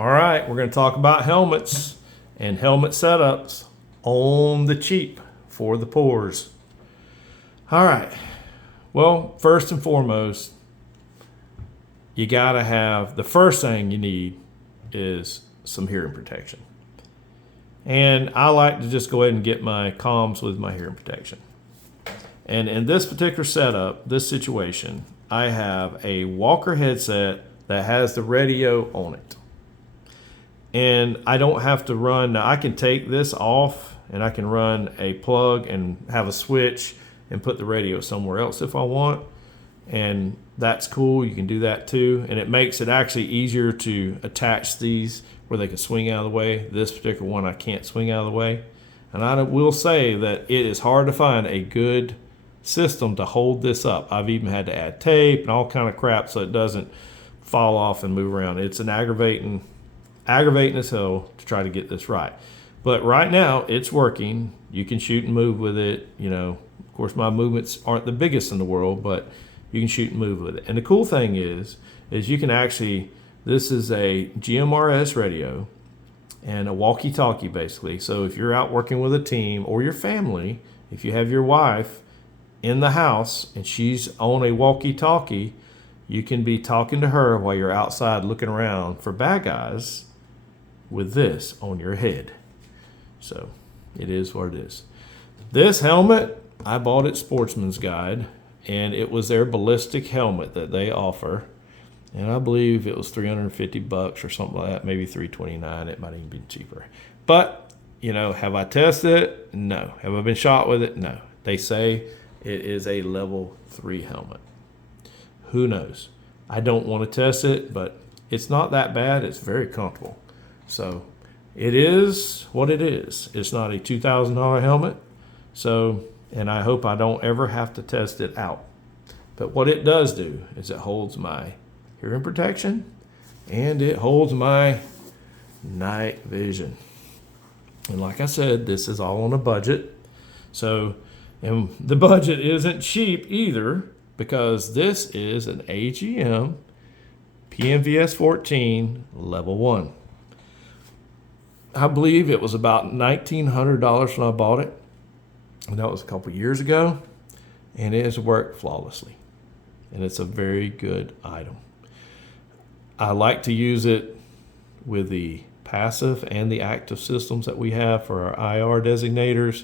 All right, we're going to talk about helmets and helmet setups on the cheap for the poors. All right, well, first and foremost, you got to have, the first thing you need is some hearing protection. And I like to just go ahead and get my comms with my hearing protection. And in this particular setup, this situation, I have a Walker headset that has the radio on it. And I don't have to run, now I can take this off and I can run a plug and have a switch and put the radio somewhere else if I want. And that's cool, you can do that too. And it makes it actually easier to attach these where they can swing out of the way. This particular one I can't swing out of the way. And I will say that it is hard to find a good system to hold this up. I've even had to add tape and all kind of crap so it doesn't fall off and move around. It's an aggravating as hell to try to get this right. But right now it's working. You can shoot and move with it. You know, of course my movements aren't the biggest in the world, but you can shoot and move with it. And the cool thing is you can actually, this is a GMRS radio and a walkie-talkie basically. So if you're out working with a team or your family, if you have your wife in the house and she's on a walkie-talkie, you can be talking to her while you're outside looking around for bad guys with this on your head. So it is what it is. This helmet, I bought at Sportsman's Guide, and it was their ballistic helmet that they offer. And I believe it was $350 or something like that, maybe $329. It might even be cheaper. But, you know, have I tested it? No. Have I been shot with it? No. They say it is a level 3 helmet. Who knows? I don't want to test it, but it's not that bad. It's very comfortable. So it is what it is. It's not a $2,000 helmet. So, and I hope I don't ever have to test it out. But what it does do is it holds my hearing protection and it holds my night vision. And like I said, this is all on a budget. So, and the budget isn't cheap either, because this is an AGM PMVS 14 level 1. I believe it was about $1,900 when I bought it. And that was a couple years ago. And it has worked flawlessly. And it's a very good item. I like to use it with the passive and the active systems that we have for our IR designators.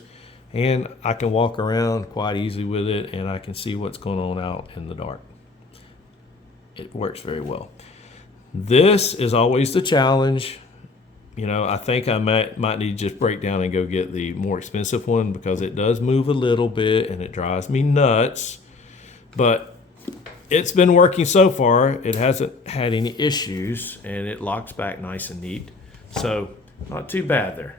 And I can walk around quite easy with it, and I can see what's going on out in the dark. It works very well. This is always the challenge. You know, I think I might need to just break down and go get the more expensive one, because it does move a little bit and it drives me nuts. But it's been working so far. It hasn't had any issues, and it locks back nice and neat. So not too bad there.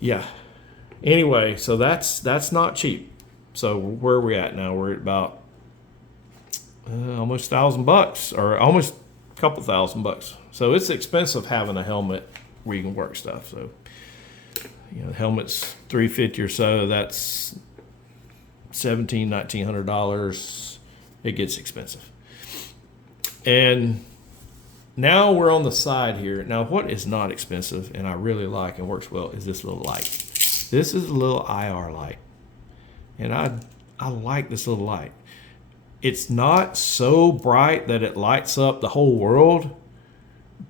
Yeah. Anyway, so that's not cheap. So where are we at now? We're at about almost $1,000, or almost a couple $1,000. So it's expensive having a helmet where you can work stuff. So, you know, the helmet's $350 or so. That's $1,900. It gets expensive. And now we're on the side here. Now, what is not expensive and I really like and works well is this little light. This is a little IR light. And I like this little light. It's not so bright that it lights up the whole world,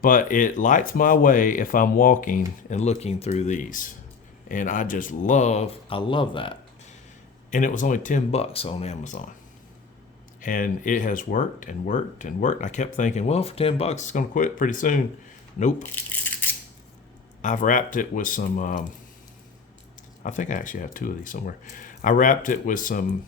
but it lights my way if I'm walking and looking through these. And I love that. And it was only $10 on Amazon. And it has worked and worked and worked. I kept thinking, well, for $10, it's going to quit pretty soon. Nope. I've wrapped it with some, I think I actually have 2 of these somewhere. I wrapped it with some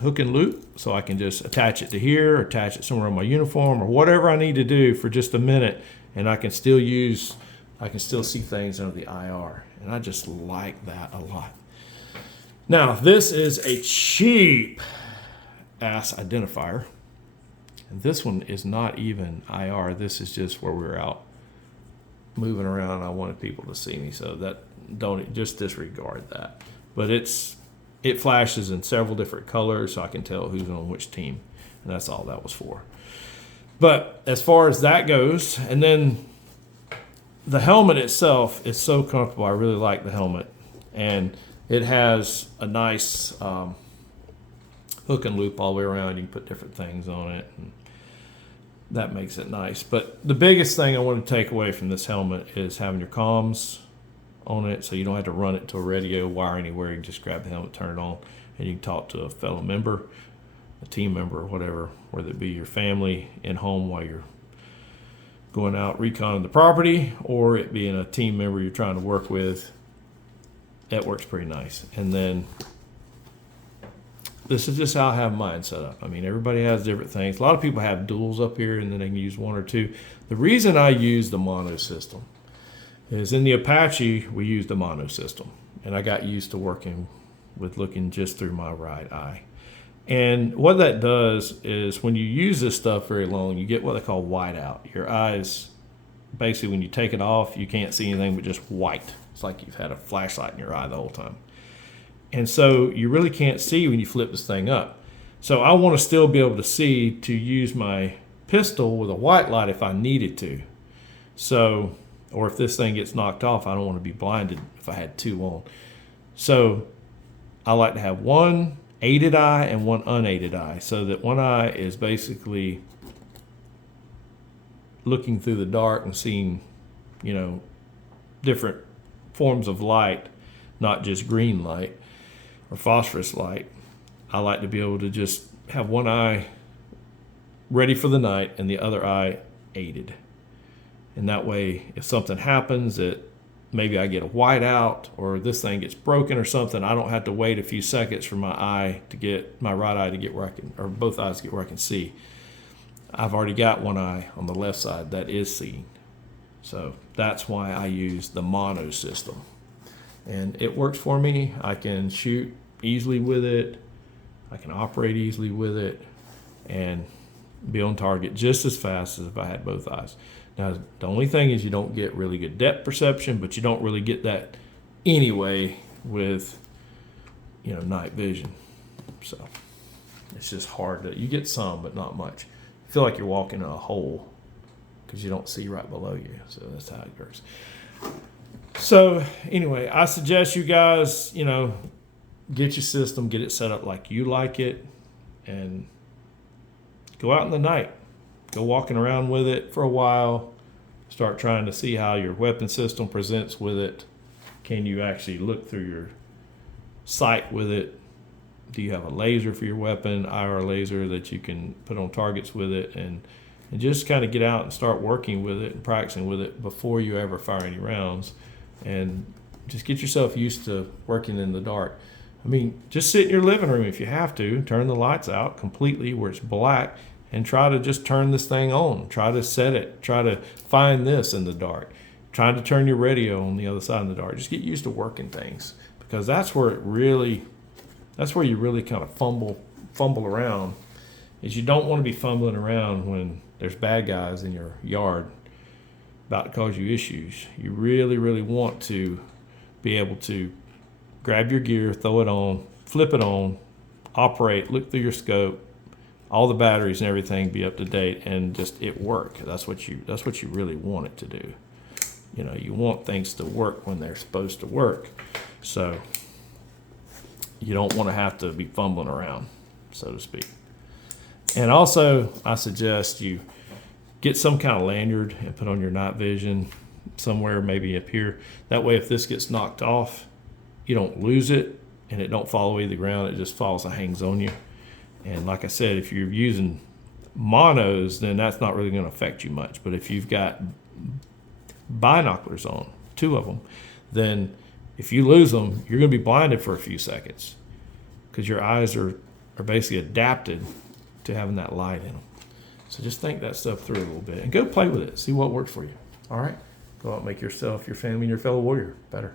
hook and loop so I can just attach it to here, or attach it somewhere on my uniform, or whatever I need to do for just a minute. And I can still see things under the IR. And I just like that a lot. Now, this is a cheap ass identifier, and this one is not even IR. This is just where we're out moving around. I wanted people to see me, so that don't just disregard that. But it flashes in several different colors, so I can tell who's on which team, and that's all that was for. But as far as that goes, and then the helmet itself is so comfortable. I really like the helmet, and it has a nice hook and loop all the way around. You can put different things on it, and that makes it nice. But the biggest thing I want to take away from this helmet is having your comms on it, so you don't have to run it to a radio wire anywhere. You can just grab the helmet, turn it on, and you can talk to a fellow member, a team member, or whatever, whether it be your family in home while you're going out reconning the property, or it being a team member you're trying to work with. It works pretty nice. And then this is just how I have mine set up. I mean, everybody has different things. A lot of people have duals up here, and then they can use one or two. The reason I use the mono system is in the Apache, we use the mono system. And I got used to working with looking just through my right eye. And what that does is when you use this stuff very long, you get what they call whiteout. Your eyes, basically when you take it off, you can't see anything but just white. It's like you've had a flashlight in your eye the whole time. And so you really can't see when you flip this thing up. So I want to still be able to see to use my pistol with a white light if I needed to. So, or if this thing gets knocked off, I don't want to be blinded if I had two on. So I like to have one aided eye and one unaided eye, so that one eye is basically looking through the dark and seeing, you know, different forms of light, not just green light or phosphorus light. I like to be able to just have one eye ready for the night and the other eye aided. And that way, if something happens that maybe I get a whiteout or this thing gets broken or something, I don't have to wait a few seconds for my eye to get, my right eye to get where I can, or both eyes to get where I can see. I've already got one eye on the left side that is seeing. So that's why I use the mono system. And it works for me. I can shoot easily with it. I can operate easily with it and be on target just as fast as if I had both eyes. Now, the only thing is you don't get really good depth perception, but you don't really get that anyway with, you know, night vision. So it's just hard to, you get some, but not much. You feel like you're walking in a hole because you don't see right below you. So that's how it works. So anyway, I suggest you guys, you know, get your system, get it set up like you like it, and go out in the night. Go walking around with it for a while. Start trying to see how your weapon system presents with it. Can you actually look through your sight with it? Do you have a laser for your weapon, IR laser that you can put on targets with it? And just kind of get out and start working with it and practicing with it before you ever fire any rounds. And just get yourself used to working in the dark. I mean, just sit in your living room if you have to. Turn the lights out completely where it's black and try to just turn this thing on. Try to set it. Try to find this in the dark. Try to turn your radio on the other side in the dark. Just get used to working things, because that's where you really kind of fumble around. Is you don't want to be fumbling around when there's bad guys in your yard about to cause you issues. You really, really want to be able to grab your gear, throw it on, flip it on, operate, look through your scope, all the batteries and everything be up to date, and just it work. That's what you really want it to do. You know, you want things to work when they're supposed to work. So you don't want to have to be fumbling around, so to speak. And also, I suggest you get some kind of lanyard and put on your night vision somewhere, maybe up here. That way, if this gets knocked off, you don't lose it and it don't fall away to the ground. It just falls and hangs on you. And like I said, if you're using monos, then that's not really going to affect you much. But if you've got binoculars on, 2 of them, then if you lose them, you're going to be blinded for a few seconds because your eyes are basically adapted to having that light in them. So just think that stuff through a little bit and go play with it. See what works for you. All right? Go out and make yourself, your family, and your fellow warrior better.